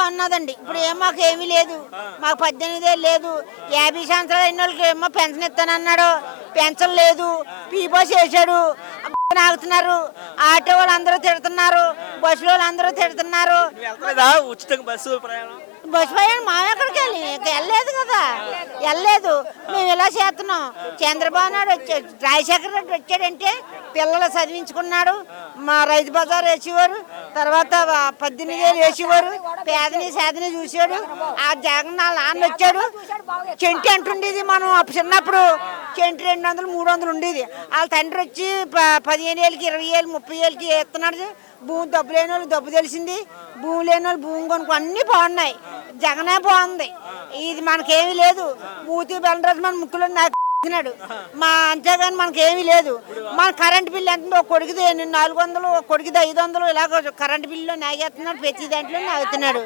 బాగున్నదండి. ఇప్పుడు మాకు ఏమీ లేదు. మాకు 18 ఏళ్ళు లేదు. 50 సంవత్సరాలు అయిన వాళ్ళకి ఏమో పెన్షన్ ఇస్తానన్నాడు, పెన్షన్ లేదు. పీపోస్ వేసాడు, ఆగుతున్నారు. ఆటో వాళ్ళు అందరూ తిడుతున్నారు, బస్సు వాళ్ళు అందరూ తిడుతున్నారు. ఉచితంగా బస్సు ప్రయాణం బస్సు ప్రయాణం మా ఎక్కడికి వెళ్ళలేదు కదా, వెళ్ళలేదు. మేము ఇలా చేస్తున్నాం. చంద్రబాబు నాయుడు వచ్చాడు, రాజశేఖర రెడ్డి వచ్చాడంటే పిల్లలు చదివించుకున్నాడు. మా రైతు బజార్ వేసేవారు, తర్వాత 18 ఏళ్ళు వేసేవారు. పేదని సేదని చూసాడు. ఆ జగన్ వాళ్ళ నాన్న వచ్చాడు. చెంటి అంటుండేది మనం చిన్నప్పుడు, చెంటి 200 300 ఉండేది. వాళ్ళ తండ్రి వచ్చి 15 ఏళ్ళకి 20 ఏళ్ళు 30 ఏళ్ళకి ఎత్తున్నాడు. భూమి డబ్బు లేని వాళ్ళు డబ్బు తెలిసింది, భూమి లేని వాళ్ళు భూమి కొనుక్కో, అన్నీ బాగున్నాయి. జగనే బాగుంది. ఇది మనకేమీ లేదు. మూతి బెల్లరాజు మన ముక్కులో నాకున్నాడు. అంతేగాని మనకేమీ లేదు. మన కరెంట్ బిల్లు ఎంత, ఒక కొడుకుది 400, ఒక కొడుకుది 500, ఇలాగ కరెంట్ బిల్లులో నాగేస్తున్నాడు. ప్రతి దాంట్లో నాగుతున్నాడు.